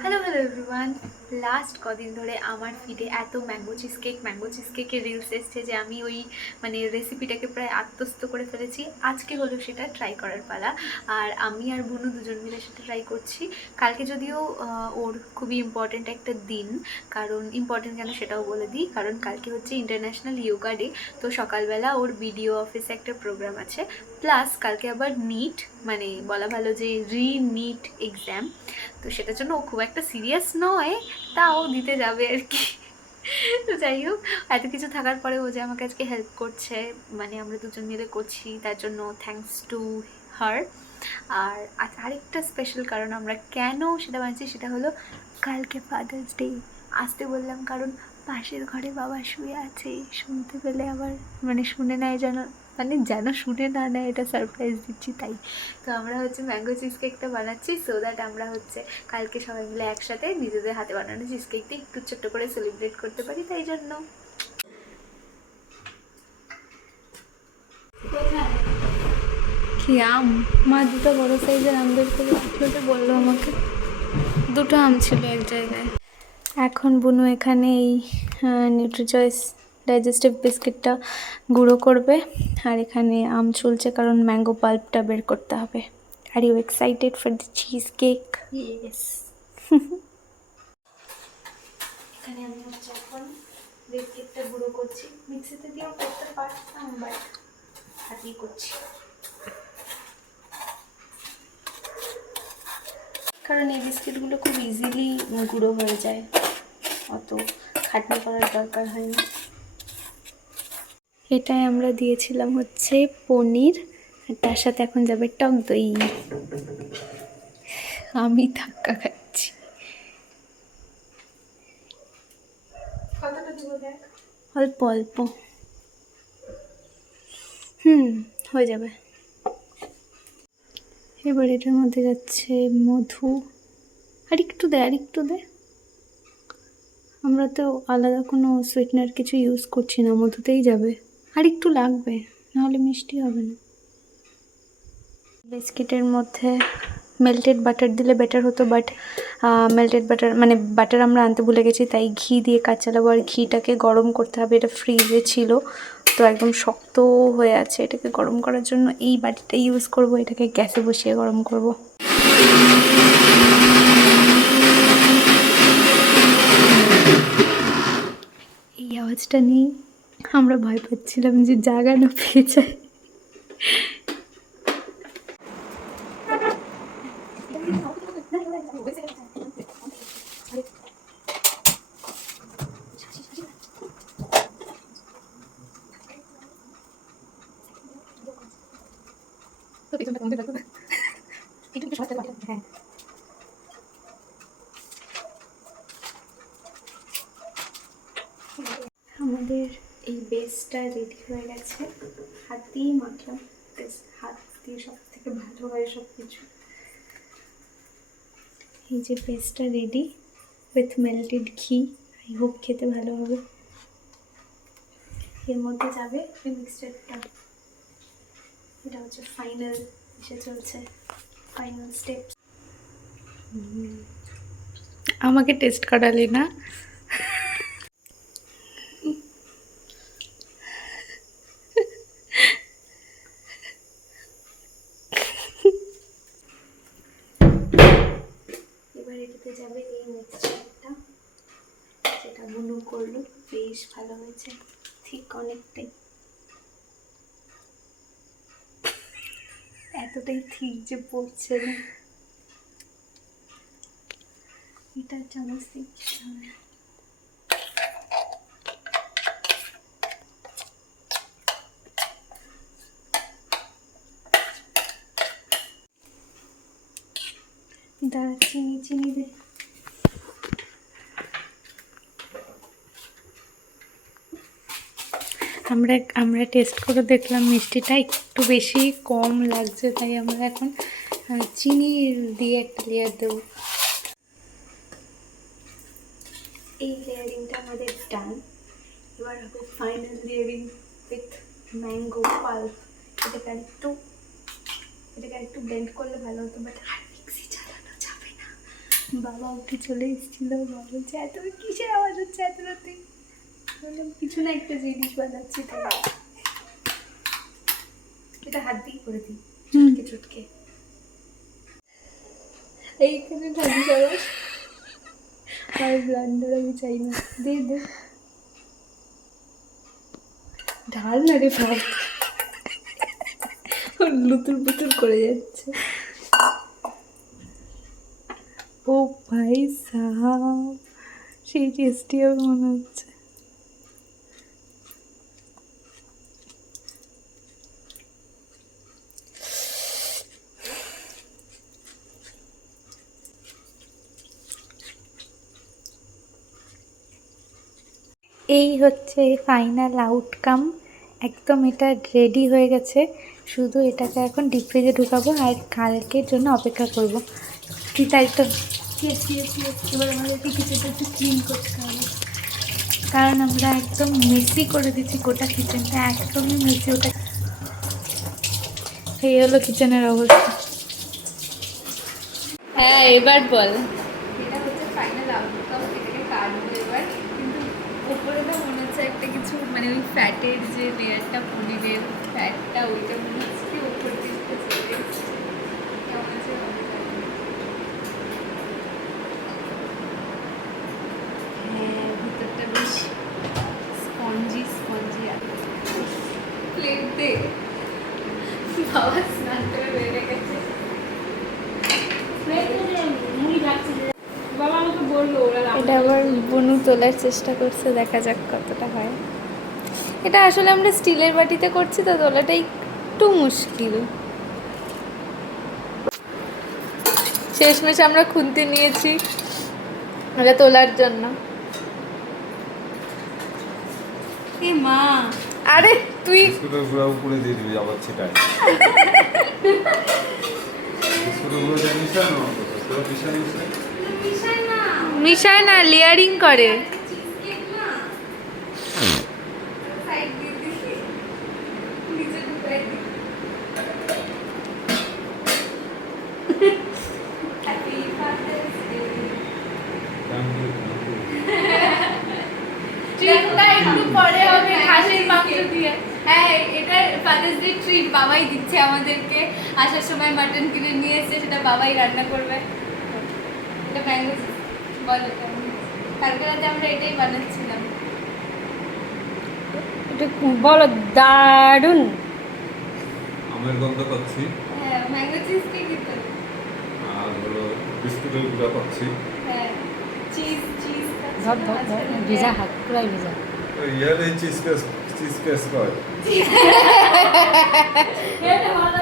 Hello hello everyone. Last কদিন ধরে আমার ফিডে এত ম্যাঙ্গো চিজ কেকের রিলস এসছে যে আমি ওই রেসিপিটাকে প্রায় আত্মস্থ করে ফেলেছি। আজকে হলো সেটা ট্রাই করার পালা। আর আমি আর বুনু দুজন মিলে সেটা ট্রাই করছি। কালকে যদিও ওর খুবই ইম্পর্ট্যান্ট একটা দিন, কারণ ইম্পর্ট্যান্ট কেন সেটাও বলে দিই, কারণ কালকে হচ্ছে ইন্টারন্যাশনাল ইয়োগা ডে। তো সকালবেলা ওর বিডিও অফিসে একটা প্রোগ্রাম আছে, প্লাস কালকে আবার নিট, মানে বলা ভালো যে নিট এক্সাম। তো সেটার জন্য ও খুব একটা সিরিয়াস নয়, তাও দিতে যাবে আর কি। তো যাই হোক, এত কিছু থাকার পরে ও যে আমাকে আজকে হেল্প করছে, মানে আমরা দুজন মিলে করছি, তার জন্য থ্যাঙ্কস টু হার। আর আরেকটা স্পেশাল কারণ আমরা কেন সেটা বানাচ্ছি সেটা হলো কালকে ফাদার্স ডে। আসতে বললাম কারণ পাশের ঘরে বাবা শুয়ে আছে, শুনতে পেলে আবার শুনে নেয় যেন, যেন শুনে না নেয়, এটা সারপ্রাইজ দিচ্ছি তাই। তো আমরা হচ্ছে ম্যাঙ্গো চিজ কেকটা বানাচ্ছি সো দ্যাট আমরা হচ্ছে কালকে সবাই মিলে একসাথে নিজেদের হাতে বানানো চিজ কেকটা একটু ছোট্ট করে সেলিব্রেট করতে পারি, তাই জন্য। কি আম? মা দুটো বড় সাইজের আম বের করে রাখতে বললো আমাকে। দুটো আম ছিল এক জায়গায়। এখন বুনু এখানে এই নিউট্রিচয়েস ডাইজেস্টিভ বিস্কিটটা গুঁড়ো করবে, আর এখানে আম চলছে কারণ ম্যাঙ্গো পাল্পটা বের করতে হবে। Are you excited for the cheesecake? Yes. এখানে আমি হচ্ছে এখন বিস্কিটটা গুঁড়ো করছি, মিক্সিতে দিয়েও করতে পারতাম বাট হাতেই করছি, কারণ এই বিস্কিটগুলো খুব ইজিলি গুঁড়ো হয়ে যায়, অত খাটনি করার দরকার হয় না। এটাই আমরা দিয়েছিলাম হচ্ছে পনির, আর তার সাথে এখন যাবে টক দই। আমি ধাক্কা খাচ্ছি। অল্প অল্প, হয়ে যাবে। এবার এটার মধ্যে যাচ্ছে মধু, আর একটু দে, আর একটু দে। আমরা তো আলাদা কোনো সুইটনার কিছু ইউজ করছি না, মধুতেই যাবে। আর একটু লাগবে, নাহলে মিষ্টি হবে না। বিস্কিটের মধ্যে মেল্টেড বাটার দিলে বেটার হতো, বাট মেল্টেড বাটার বাটার আমরা আনতে ভুলে গেছি, তাই ঘি দিয়ে কাজ চালাবো। আর ঘিটাকে গরম করতে হবে, এটা ফ্রিজে ছিল তো একদম শক্ত হয়ে আছে। এটাকে গরম করার জন্য এই বাটিটা ইউজ করব, এটাকে গ্যাসে বসিয়ে গরম করব। এই আওয়াজটা নিয়ে আমরা ভয় পাচ্ছিলাম যে জায়গা না পেয়ে যায়। আমাদের এই বেসটা রেডি হয়ে গেছে, হাত দিয়েই মাখলাম, হাত দিয়ে সব থেকে ভালো হয় সব কিছু। এই যে বেসটা রেডি উইথ মেল্টেড ঘি, আই হোপ খেতে ভালো হবে। এর মধ্যে যাবে এই মিক্সচারটা, এটা হচ্ছে ফাইনাল এসে চলছে, ফাইনাল স্টেপ। আমাকে টেস্ট করালি না? এবার এটাতে যাবে এই মিক্সচারটা, যেটা বুনু করলো, বেশ ভালো হয়েছে, ঠিক অনেকটাই, এতটাই ঠিক যে পড়ছে না। এটা চামচ দিচ্ছি হবে। দাঁড়া, চিনি দে। আমরা টেস্ট করে দেখলাম মিষ্টিটা একটু বেশি কম লাগছে, তাই আমরা এখন চিনি দিয়ে একটা লেয়ার দেবো। এই লেয়ারিংটা আমাদের ডান। এবার হবে final layering with mango pulp. এটাকে আরেকটু ব্লেন্ড করলে ভালো হতো, বাট আর মিক্সি চালানো যাবে না, বাবা উঠে চলে এসেছিল, বাবা বলছে এত কিসের আওয়াজ হচ্ছে এত রাতে? বললাম কিছু না, একটা জিনিস বাজাচ্ছি। তো এটা হাত দিয়ে করে দিই চুটকে চুটকে। এইখানে থাকিস আবার, আর ব্লান্ডার আমি চাই না। দে দে, ঢাল না রে ভাই, লুতুর পুতুর করে যাচ্ছে। ও ভাই সাহাব, সেই টেস্টি হবে মনে হচ্ছে। এই হচ্ছে ফাইনাল আউটকাম, একদম এটা রেডি হয়ে গেছে। শুধু এটাকে এখন ডিপ ফ্রিজে ঢুকাবো আর কালকের জন্য অপেক্ষা করব। কি তাই তো, এবার আমাদেরকে কিছুটা একটু ক্লিন করতে হবে, কারণ আমরা একদম মেসি করে দিচ্ছি গোটা কিচেনটা, একদমই মেসি। ওটা এই হলো কিচেনের অবস্থা। হ্যাঁ এবার বল। এটা হচ্ছে ফাইনাল আউটকাম, এটাকে কাটবো এবার। কিন্তু উপরে তো মনে হচ্ছে একটা কিছু, মানে ওই ফ্যাটের যে লেয়ারটা, পনিরের ফ্যাটটা, ওইটা মনে হচ্ছে কি উপর দিকটা চলে এসছে। কেমন আছে হবে জানি না। হ্যাঁ ভিতরটা বেশ স্পঞ্জি স্পঞ্জি। প্লেট দে, বাবা স্নান করে বেড়ে গেছে। এটা আবার বনু তোলার চেষ্টা করছে, দেখা যাক কতটা হয়। এটা আসলে আমরা স্টিলের বাটিতে করছি তো, তোলাটা একটু মুশকিল। শেষমেশ আমরা খুন্তি নিয়েছি এটা তোলার জন্য। এ মা, আরে তুই বিস্কুটের গুঁড়া উপরে দিয়ে দিবি আবার ছিটায়। বিস্কুটের গুঁড়ো দিয়ে মিশানো মিশায় না, লেয়ারিং করে। একটু পরে হবে খাসির মাংস দিয়ে। হ্যাঁ এটা ফাদার্স ডে ট্রিট বাবাই দিচ্ছে আমাদেরকে। আসার সময় মাটন কিনে নিয়ে এসেছে, সেটা বাবাই রান্না করবে। এটা ম্যাঙ্গো বলো, কালকে রাতে আমরা এটাই বানাচ্ছিলাম। এটা বলো, দারুণ। আমের গন্ধ পাচ্ছি, হ্যাঁ ম্যাঙ্গো চিজ কেক দিতে। আর হলো বিস্কুটের গুঁড়া পাচ্ছি। হ্যাঁ চিজ চিজ ধর ধর ধর, ভিজা হাত পুরাই ভিজা। ইয়ার এই চিজ কেস কয়। এটা ভালো